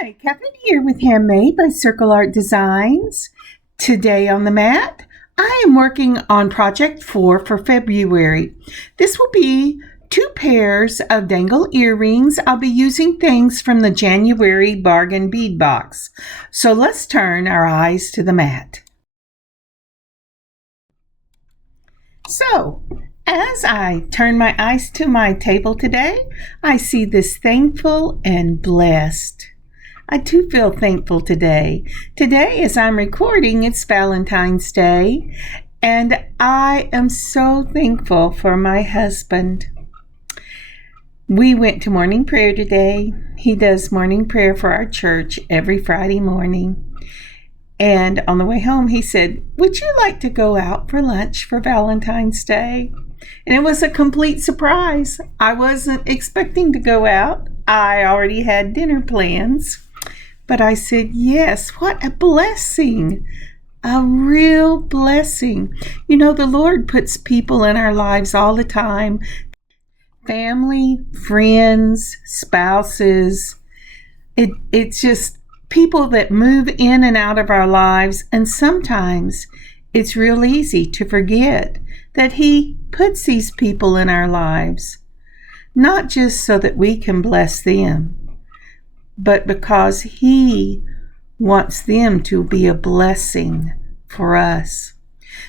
Hi, Kathryn here with Handmade by Circle Art Designs. Today on the mat, I am working on project 4 for February. This will be 2 pairs of dangle earrings. I'll be using things from the January Bargain Bead Box. So let's turn our eyes to the mat. So, as I turn my eyes to my table today, I see this thankful and blessed. I do feel thankful today. Today, as I'm recording, it's Valentine's Day, and I am so thankful for my husband. We went to morning prayer today. He does morning prayer for our church every Friday morning. And on the way home, he said, "Would you like to go out for lunch for Valentine's Day?" And it was a complete surprise. I wasn't expecting to go out. I already had dinner plans. But I said, yes, what a blessing, a real blessing. You know, the Lord puts people in our lives all the time, family, friends, spouses. It's just people that move in and out of our lives, and sometimes it's real easy to forget that He puts these people in our lives, not just so that we can bless them, but because He wants them to be a blessing for us.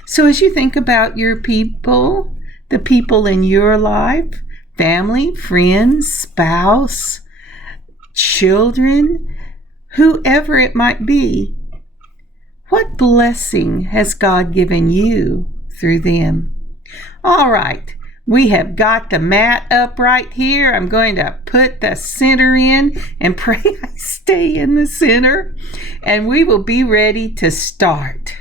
So as you think about your people, the people in your life, family, friends, spouse, children, whoever it might be, what blessing has God given you through them? All right. We have got the mat up right here. I'm going to put the center in and pray I stay in the center, and we will be ready to start.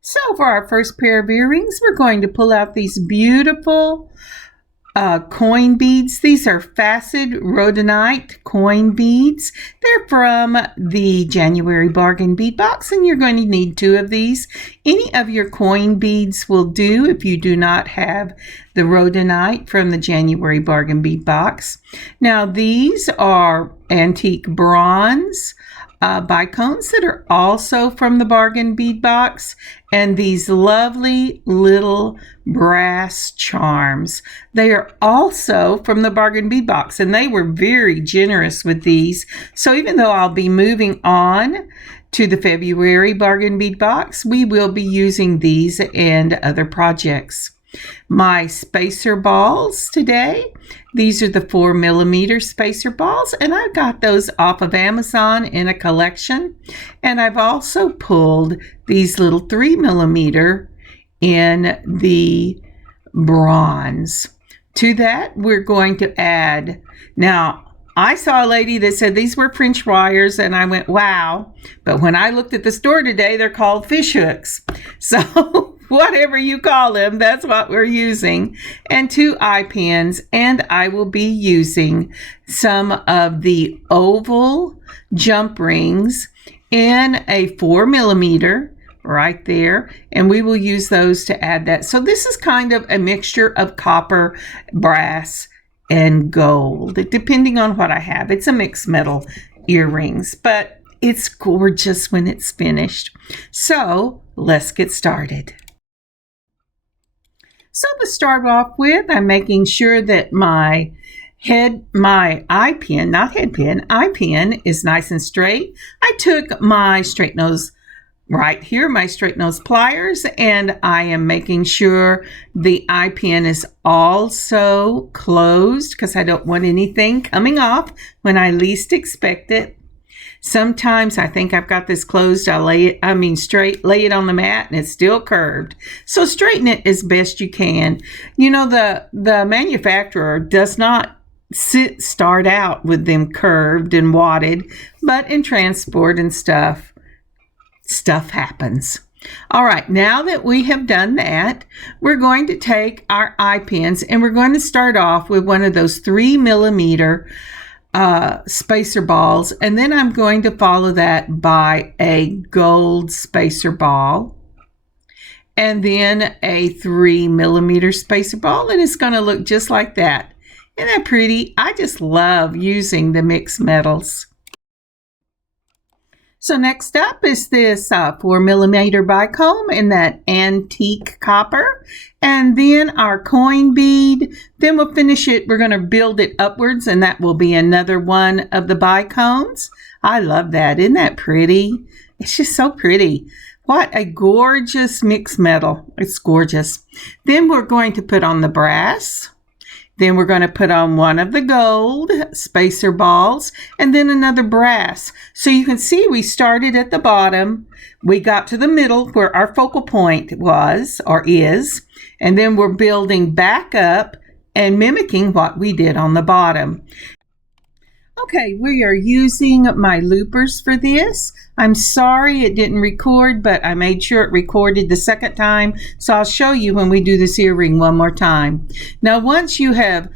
So for our first pair of earrings, we're going to pull out these beautiful coin beads. These are faceted Rhodonite coin beads. They're from the January Bargain Bead Box, and you're going to need 2 of these. Any of your coin beads will do if you do not have the Rhodonite from the January Bargain Bead Box. Now, these are antique bronze bicones that are also from the Bargain Bead Box, and these lovely little brass charms. They are also from the Bargain Bead Box, and they were very generous with these. So even though I'll be moving on to the February Bargain Bead Box, we will be using these and other projects. My spacer balls today, these are the 4mm spacer balls, and I got those off of Amazon in a collection. And I've also pulled these little 3mm in the bronze. To that, we're going to add, now, I saw a lady that said these were French wires, and I went, wow. But when I looked at the store today, they're called fish hooks. So whatever you call them, that's what we're using. And 2 eye pins, and I will be using some of the oval jump rings in a 4mm right there, and we will use those to add that. So this is kind of a mixture of copper, brass, and gold, depending on what I have. It's a mixed metal earrings, but it's gorgeous when it's finished. So let's get started. So to start off with, I'm making sure that my eye pin is nice and straight. I took my straight nose right here, my straight nose pliers, and I am making sure the eye pin is also closed because I don't want anything coming off when I least expect it. Sometimes I think I've got this closed, lay it on the mat, and it's still curved. So straighten it as best you can. You know, the manufacturer does not start out with them curved and wadded, but in transport and stuff happens. All right, now that we have done that, we're going to take our eye pins, and we're going to start off with one of those 3mm spacer balls, and then I'm going to follow that by a gold spacer ball, and then a 3mm spacer ball, and it's going to look just like that. Isn't that pretty? I just love using the mixed metals. So next up is this 4mm bicomb in that antique copper, and then our coin bead. Then we'll finish it. We're going to build it upwards, and that will be another one of the bicombs. I love that. Isn't that pretty? It's just so pretty. What a gorgeous mixed metal. It's gorgeous. Then we're going to put on the brass. Then we're going to put on one of the gold spacer balls and then another brass. So you can see we started at the bottom. We got to the middle where our focal point was or is. And then we're building back up and mimicking what we did on the bottom. Okay, we are using my loopers for this. I'm sorry it didn't record, but I made sure it recorded the second time. So I'll show you when we do this earring one more time. Now, once you have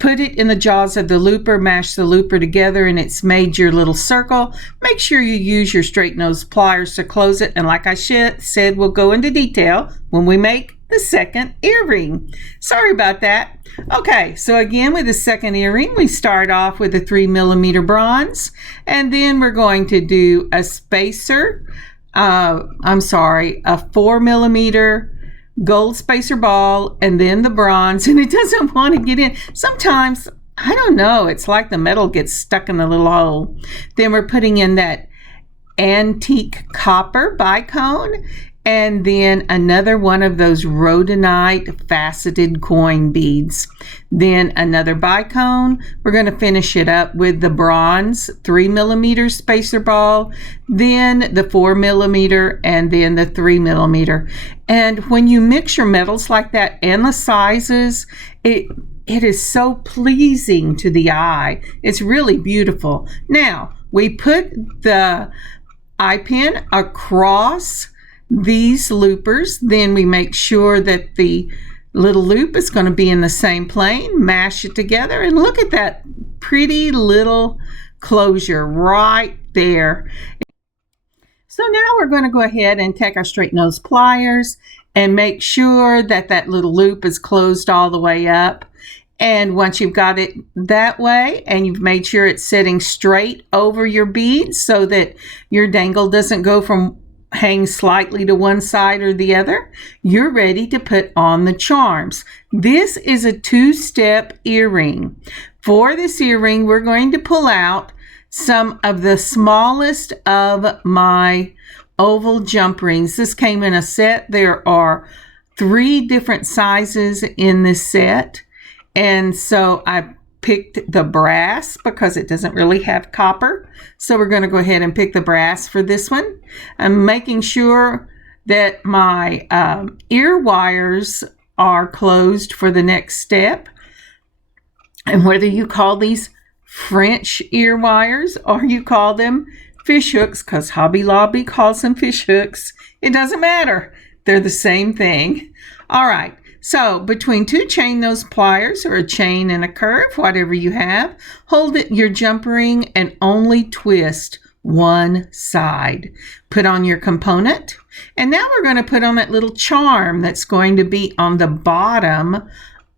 put it in the jaws of the looper, mash the looper together, and it's made your little circle, make sure you use your straight nose pliers to close it. And like I said, we'll go into detail when we make the second earring. Sorry about that. Okay, so again with the second earring, we start off with a 3mm bronze, and then we're going to do a spacer, a 4mm gold spacer ball, and then the bronze, and it doesn't want to get in. Sometimes, I don't know, it's like the metal gets stuck in the little hole. Then we're putting in that antique copper bicone, and then another one of those rhodonite faceted coin beads. Then another bicone. We're going to finish it up with the bronze 3mm spacer ball, then the 4mm, and then the 3mm. And when you mix your metals like that and the sizes, it is so pleasing to the eye. It's really beautiful. Now, we put the eye pin across these loopers, then we make sure that the little loop is going to be in the same plane, mash it together, and look at that pretty little closure right there. So now we're going to go ahead and take our straight nose pliers and make sure that that little loop is closed all the way up. And once you've got it that way and you've made sure it's sitting straight over your beads so that your dangle doesn't go from hang slightly to one side or the other, you're ready to put on the charms. This is a two-step earring. For this earring, we're going to pull out some of the smallest of my oval jump rings. This came in a set. There are 3 different sizes in this set. And so I picked the brass because it doesn't really have copper. So we're going to go ahead and pick the brass for this one. I'm making sure that my ear wires are closed for the next step. And whether you call these French ear wires or you call them fish hooks, because Hobby Lobby calls them fish hooks, it doesn't matter. They're the same thing. All right. So between 2 chain nose pliers or a chain and a curve, whatever you have, hold your jump ring and only twist one side. Put on your component. And now we're going to put on that little charm that's going to be on the bottom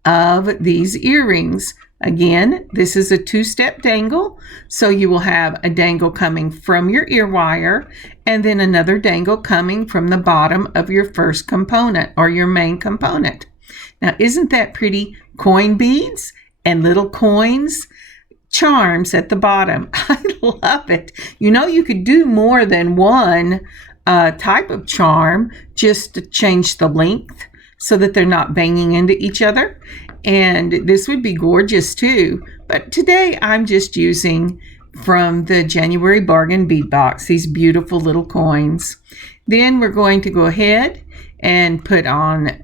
of these earrings. Again, this is a 2-step dangle, so you will have a dangle coming from your ear wire and then another dangle coming from the bottom of your first component or your main component. Now, isn't that pretty? Coin beads and little coins, charms at the bottom. I love it. You know, you could do more than one type of charm just to change the length so that they're not banging into each other. And this would be gorgeous too. But today I'm just using from the January Bargain Bead Box, these beautiful little coins. Then we're going to go ahead and put on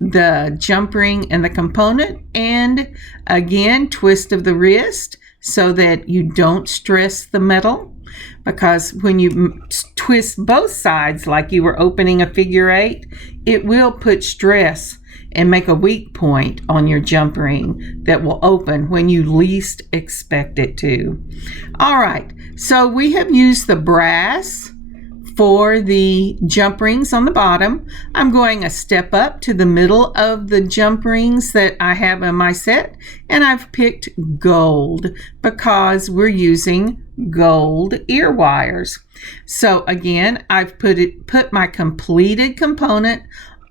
the jump ring and the component, and again twist of the wrist so that you don't stress the metal, because when you twist both sides like you were opening a figure 8, it will put stress and make a weak point on your jump ring that will open when you least expect it to. All right, so we have used the brass for the jump rings on the bottom. I'm going a step up to the middle of the jump rings that I have in my set, and I've picked gold because we're using gold ear wires. So again, I've put my completed component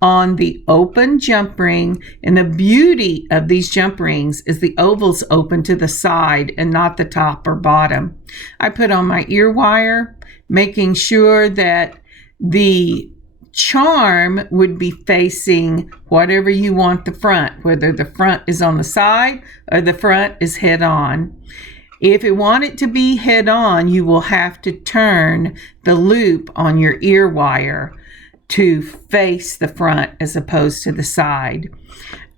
on the open jump ring, and the beauty of these jump rings is the ovals open to the side and not the top or bottom. I put on my ear wire, making sure that the charm would be facing whatever you want the front, whether the front is on the side or the front is head on. If you want it to be head on, you will have to turn the loop on your ear wire to face the front as opposed to the side.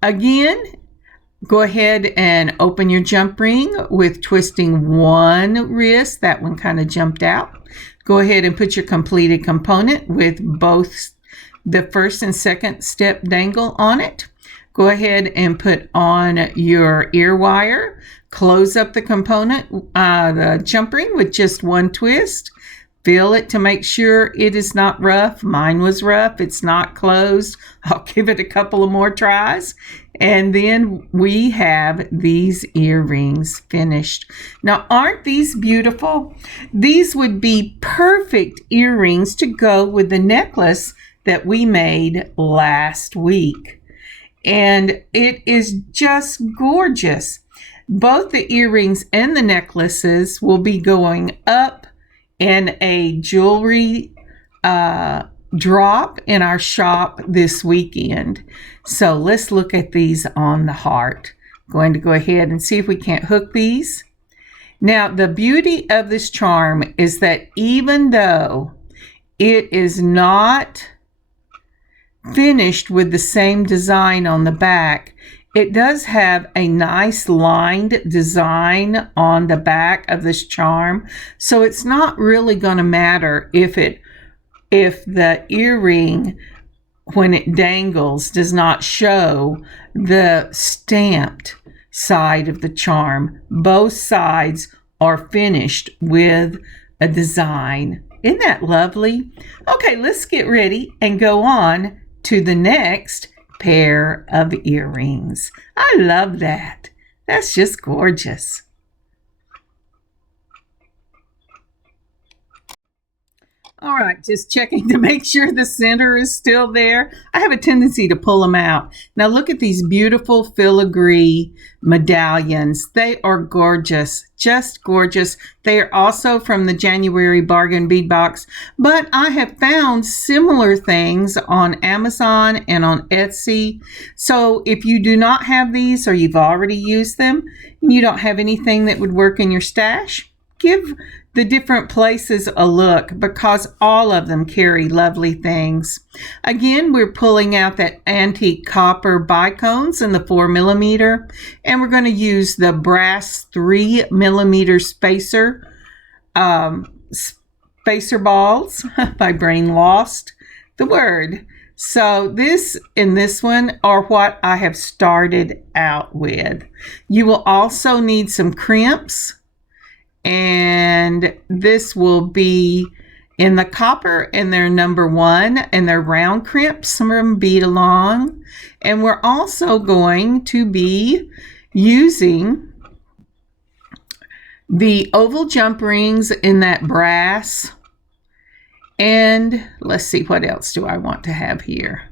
Again, go ahead and open your jump ring with twisting one wrist. That one kind of jumped out. Go ahead and put your completed component with both the first and second step dangle on it. Go ahead and put on your ear wire. Close up the component, the jump ring, with just one twist. Feel it to make sure it is not rough. Mine was rough. It's not closed. I'll give it a couple of more tries. And then we have these earrings finished. Now, aren't these beautiful? These would be perfect earrings to go with the necklace that we made last week. And it is just gorgeous. Both the earrings and the necklaces will be going up in a jewelry drop in our shop this weekend. So let's look at these on the heart. Going to go ahead and see if we can't hook these. Now, the beauty of this charm is that even though it is not finished with the same design on the back, it does have a nice lined design on the back of this charm. So it's not really going to matter if the earring, when it dangles, does not show the stamped side of the charm. Both sides are finished with a design. Isn't that lovely? Okay, let's get ready and go on to the next pair of earrings. I love that. That's just gorgeous. All right, just checking to make sure the center is still there. I have a tendency to pull them out. Now look at these beautiful filigree medallions. They are gorgeous, just gorgeous. They are also from the January Bargain Bead Box, but I have found similar things on Amazon and on Etsy. So if you do not have these, or you've already used them and you don't have anything that would work in your stash, give the different places a look, because all of them carry lovely things. Again, we're pulling out that antique copper bicones in the 4mm, and we're going to use the brass 3mm spacer balls. My brain lost the word. So this and this one are what I have started out with. You will also need some crimps, and this will be in the copper, and they're number 1, and they're round crimps. Some of them bead along. And we're also going to be using the oval jump rings in that brass. And let's see, what else do I want to have here?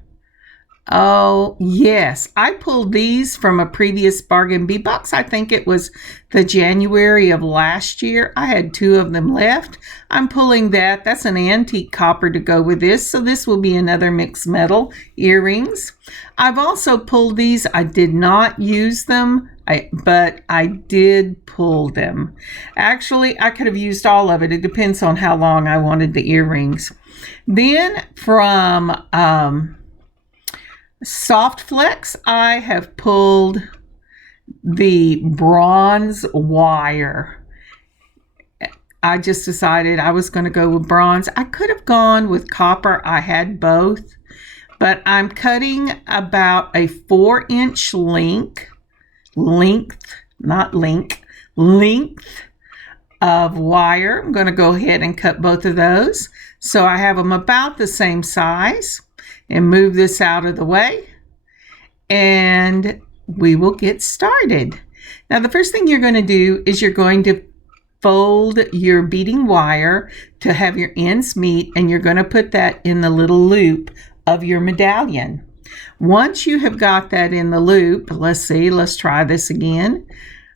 Oh, yes. I pulled these from a previous bargain bead box. I think it was the January of last year. I had 2 of them left. I'm pulling that. That's an antique copper to go with this. So this will be another mixed metal earrings. I've also pulled these. I did not use them, but I did pull them. Actually, I could have used all of it. It depends on how long I wanted the earrings. Then from Soft Flex, I have pulled the bronze wire. I just decided I was going to go with bronze. I could have gone with copper. I had both, but I'm cutting about a 4-inch length of wire. I'm going to go ahead and cut both of those so I have them about the same size, and move this out of the way, and we will get started. Now the first thing you're going to do is you're going to fold your beading wire to have your ends meet, and you're going to put that in the little loop of your medallion. Once you have got that in the loop, let's try this again.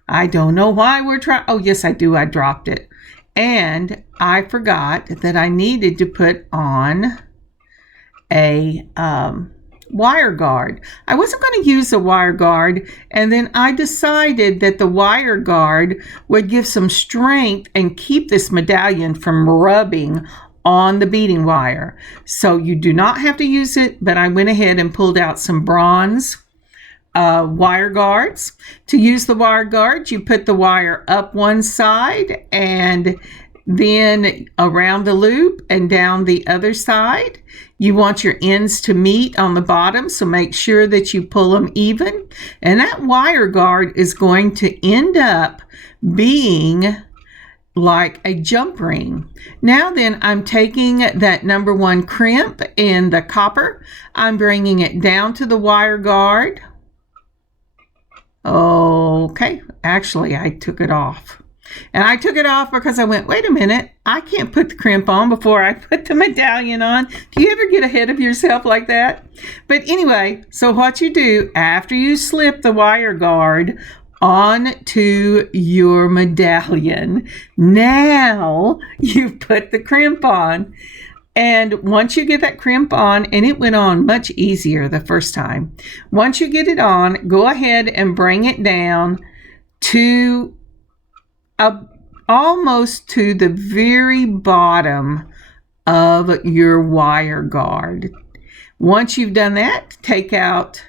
I don't know why we're trying. Oh, yes, I do. I dropped it. And I forgot that I needed to put on a wire guard. I wasn't going to use a wire guard, and then I decided that the wire guard would give some strength and keep this medallion from rubbing on the beading wire. So you do not have to use it, but I went ahead and pulled out some bronze wire guards. To use the wire guard, you put the wire up one side and then around the loop and down the other side. You want your ends to meet on the bottom, so make sure that you pull them even. And that wire guard is going to end up being like a jump ring. Now then, I'm taking that number 1 crimp in the copper. I'm bringing it down to the wire guard. Okay, actually I took it off. And I took it off because I went, wait a minute, I can't put the crimp on before I put the medallion on. Do you ever get ahead of yourself like that? But anyway, so what you do after you slip the wire guard onto your medallion, now you put the crimp on. And once you get that crimp on, and it went on much easier the first time. Once you get it on, go ahead and bring it down to almost to the very bottom of your wire guard. Once you've done that, take out,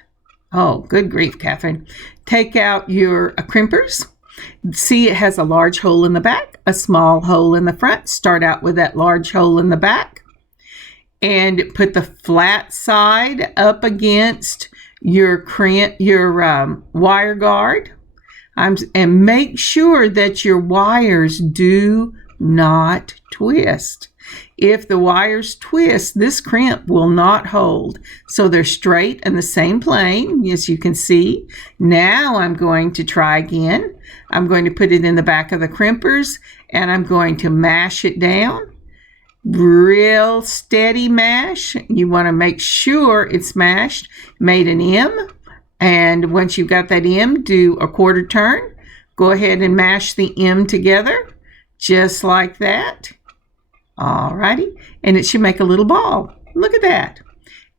oh, good grief, Kathryn. Take out your crimpers. See, it has a large hole in the back, a small hole in the front. Start out with that large hole in the back. And put the flat side up against your wire guard. And make sure that your wires do not twist. If the wires twist, this crimp will not hold. So they're straight and the same plane, as you can see. Now I'm going to try again. I'm going to put it in the back of the crimpers, and I'm going to mash it down. Real steady mash. You want to make sure it's mashed. Made an M. And once you've got that M, do a quarter turn. Go ahead and mash the M together, just like that. Alrighty. And it should make a little ball. Look at that.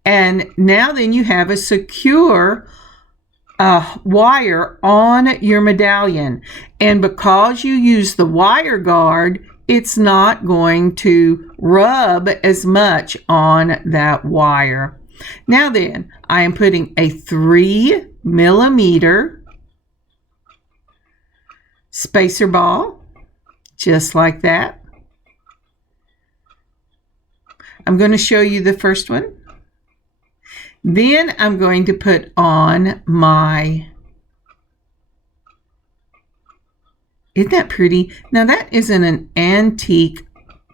And now then you have a secure wire on your medallion. And because you use the wire guard, it's not going to rub as much on that wire. Now then, I am putting a 3mm spacer ball, just like that. I'm going to show you the first one. Then I'm going to put on my, isn't that pretty? Now that isn't an antique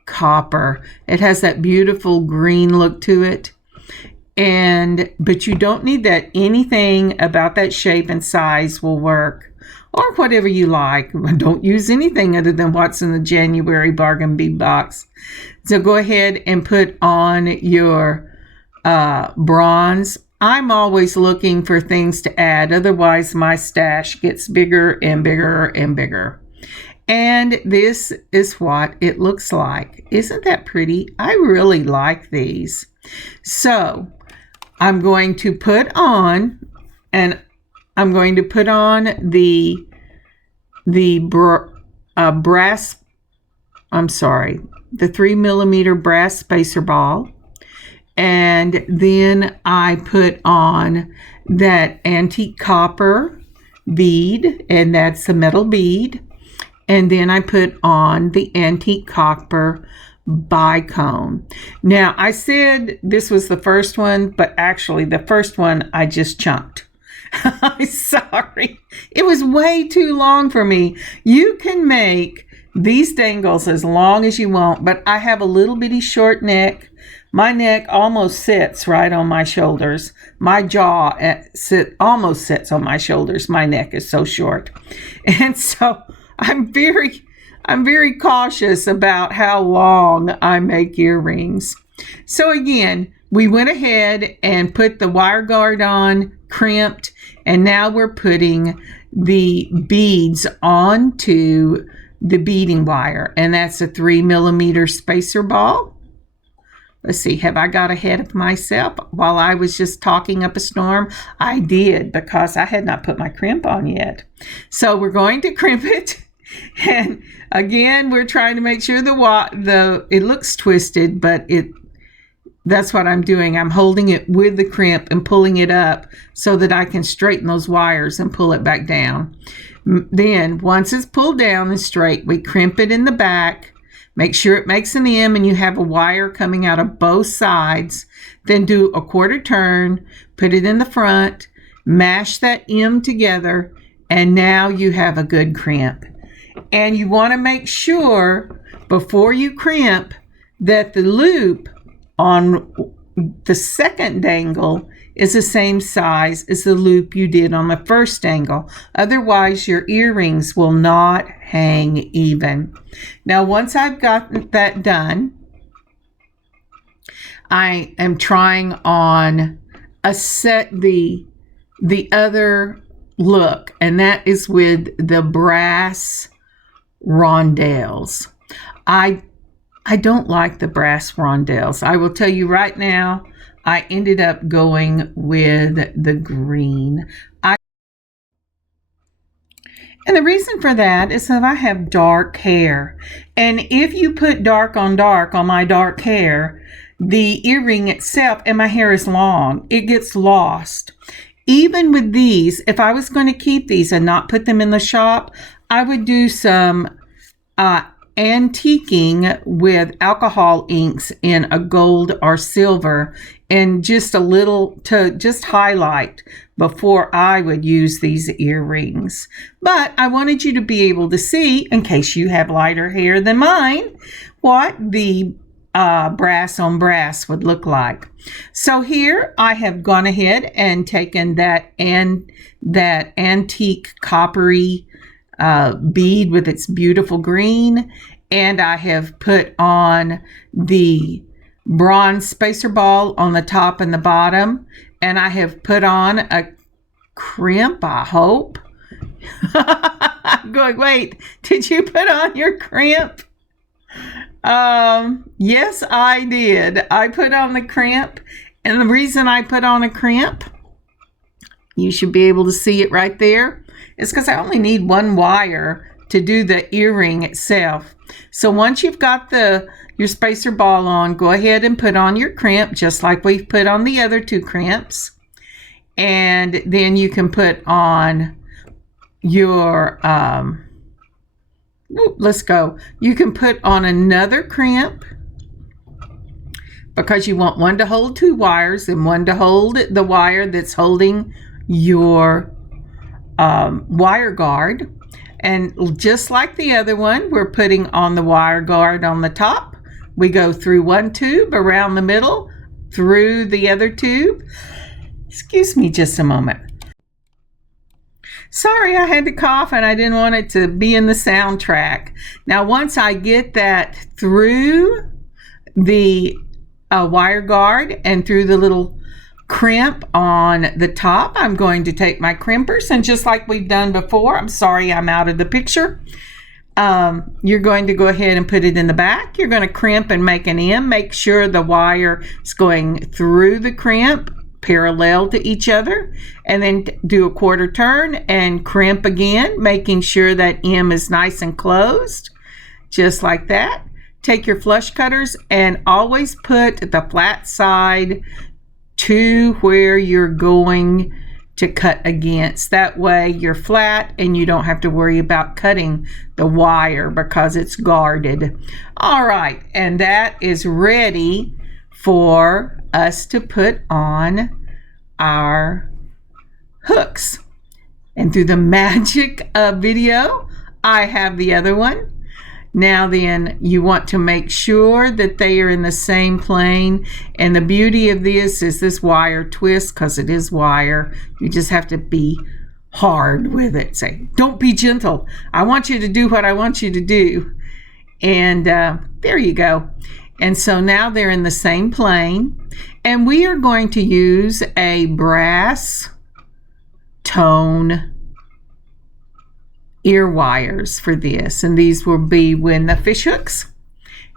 copper. It has that beautiful green look to it. But you don't need that. Anything about that shape and size will work, or whatever you like. Don't use anything other than what's in the January Bargain Bead Box. So go ahead and put on your bronze. I'm always looking for things to add, otherwise my stash gets bigger and bigger and bigger. And this is what it looks like. Isn't that pretty? I really like these. So I'm going to put on, the 3mm brass spacer ball. And then I put on that antique copper bead, and that's a metal bead. And then I put on the antique copper bicone. Now, I said this was the first one, but actually the first one I just chunked. I'm sorry. It was way too long for me. You can make these dangles as long as you want, but I have a little bitty short neck. My neck almost sits right on my shoulders. My jaw almost sits on my shoulders. My neck is so short. And so I'm very cautious about how long I make earrings. So again, we went ahead and put the wire guard on, crimped, and now we're putting the beads onto the beading wire, and that's a 3mm spacer ball. Let's see, have I got ahead of myself while I was just talking up a storm? I did, because I had not put my crimp on yet. So we're going to crimp it. And again, we're trying to make sure it looks twisted, but that's what I'm doing. I'm holding it with the crimp and pulling it up so that I can straighten those wires and pull it back down. Then once it's pulled down and straight, we crimp it in the back. Make sure it makes an M and you have a wire coming out of both sides. Then do a quarter turn, put it in the front, mash that M together, and now you have a good crimp. And you want to make sure before you crimp that the loop on the second dangle is the same size as the loop you did on the first dangle. Otherwise, your earrings will not hang even. Now, once I've got that done, I am trying on the other look, and that is with the brass rondelles. I don't like the brass rondelles. I will tell you right now, I ended up going with the green. And the reason for that is that I have dark hair. And if you put dark on my dark hair, the earring itself, and my hair is long, it gets lost. Even with these, if I was going to keep these and not put them in the shop, I would do some antiquing with alcohol inks in a gold or silver, and just a little to just highlight before I would use these earrings. But I wanted you to be able to see, in case you have lighter hair than mine, what the brass on brass would look like. So here I have gone ahead and taken that antique coppery bead with its beautiful green, and I have put on the bronze spacer ball on the top and the bottom, and I have put on a crimp, I hope. I'm going, wait, did you put on your crimp? Yes, I did. I put on the crimp, and the reason I put on a crimp, you should be able to see it right there, is because I only need one wire to do the earring itself. So once you've got your spacer ball on, go ahead and put on your crimp, just like we've put on the other two crimps. And then you can put on your, let's go. You can put on another crimp, because you want one to hold two wires and one to hold the wire that's holding your wire guard. And just like the other one, we're putting on the wire guard on the top. We go through one tube, around the middle, through the other tube. Excuse me just a moment. Sorry, I had to cough and I didn't want it to be in the soundtrack. Now, once I get that through the wire guard and through the little crimp on the top, I'm going to take my crimpers, and just like we've done before, I'm sorry I'm out of the picture, you're going to go ahead and put it in the back. You're going to crimp and make an M. Make sure the wire is going through the crimp parallel to each other, and then do a quarter turn and crimp again, making sure that M is nice and closed, just like that. Take your flush cutters and always put the flat side to where you're going to cut against. That way you're flat and you don't have to worry about cutting the wire because it's guarded. All right, and that is ready for us to put on our hooks. And through the magic of video, I have the other one. Now then, you want to make sure that they are in the same plane. And the beauty of this is this wire twist, because it is wire. You just have to be hard with it. Say, don't be gentle. I want you to do what I want you to do. And there you go. And so now they're in the same plane. And we are going to use a brass tone ear wires for this, and these will be with the fish hooks.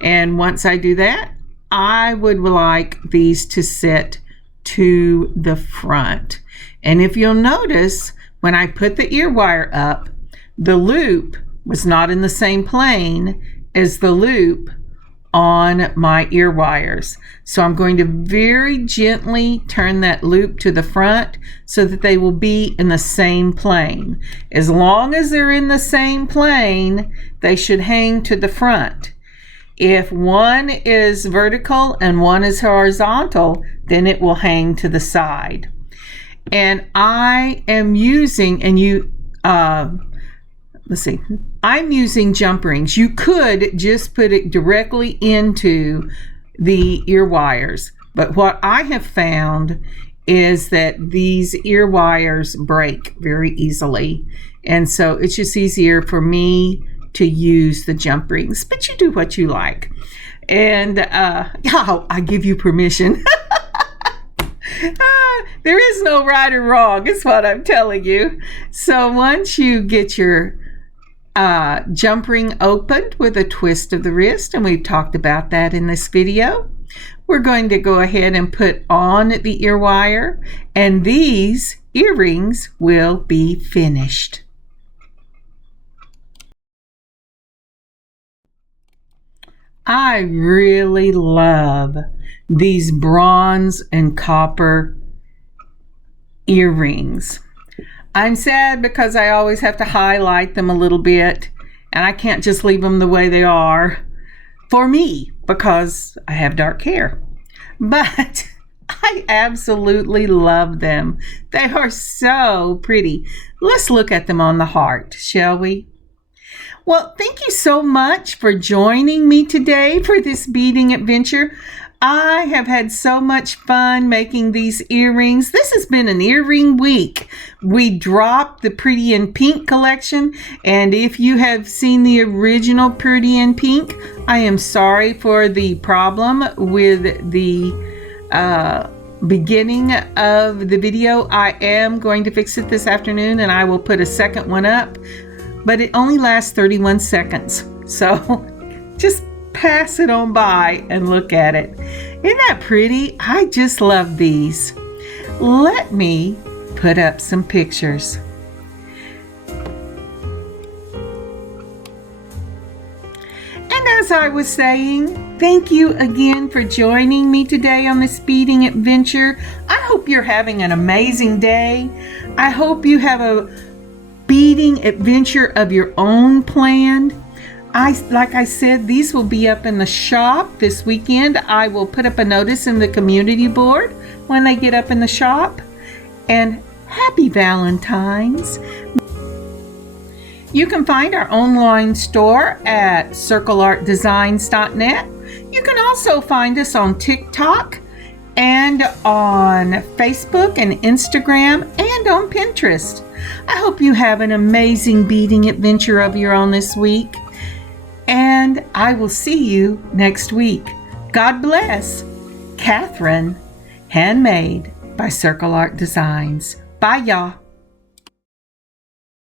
And once I do that, I would like these to sit to the front. And if you'll notice, when I put the ear wire up, the loop was not in the same plane as the loop on my ear wires. So I'm going to very gently turn that loop to the front so that they will be in the same plane. As long as they're in the same plane, they should hang to the front. If one is vertical and one is horizontal, then it will hang to the side. And I am using, I'm using jump rings. You could just put it directly into the ear wires, but what I have found is that these ear wires break very easily, and so it's just easier for me to use the jump rings, but you do what you like. And I give you permission. There is no right or wrong, is what I'm telling you. So once you get your jump ring opened with a twist of the wrist, and we've talked about that in this video, we're going to go ahead and put on the ear wire, and these earrings will be finished. I really love these bronze and copper earrings. I'm sad because I always have to highlight them a little bit, and I can't just leave them the way they are for me because I have dark hair. But I absolutely love them. They are so pretty. Let's look at them on the heart, shall we? Well, thank you so much for joining me today for this beading adventure. I have had so much fun making these earrings. This has been an earring week. We dropped the Pretty in Pink collection, and if you have seen the original Pretty in Pink, I am sorry for the problem with the beginning of the video. I am going to fix it this afternoon, and I will put a second one up, but it only lasts 31 seconds. So just pass it on by and look at it. Isn't that pretty? I just love these. Let me put up some pictures. And as I was saying, thank you again for joining me today on this beading adventure. I hope you're having an amazing day. I hope you have a beading adventure of your own planned. Like I said, these will be up in the shop this weekend. I will put up a notice in the community board when they get up in the shop. And happy Valentine's. You can find our online store at circleartdesigns.net. You can also find us on TikTok and on Facebook and Instagram and on Pinterest. I hope you have an amazing beading adventure of your own this week. And I will see you next week. God bless. Kathryn, Handmade by Circle Art Designs. Bye, y'all.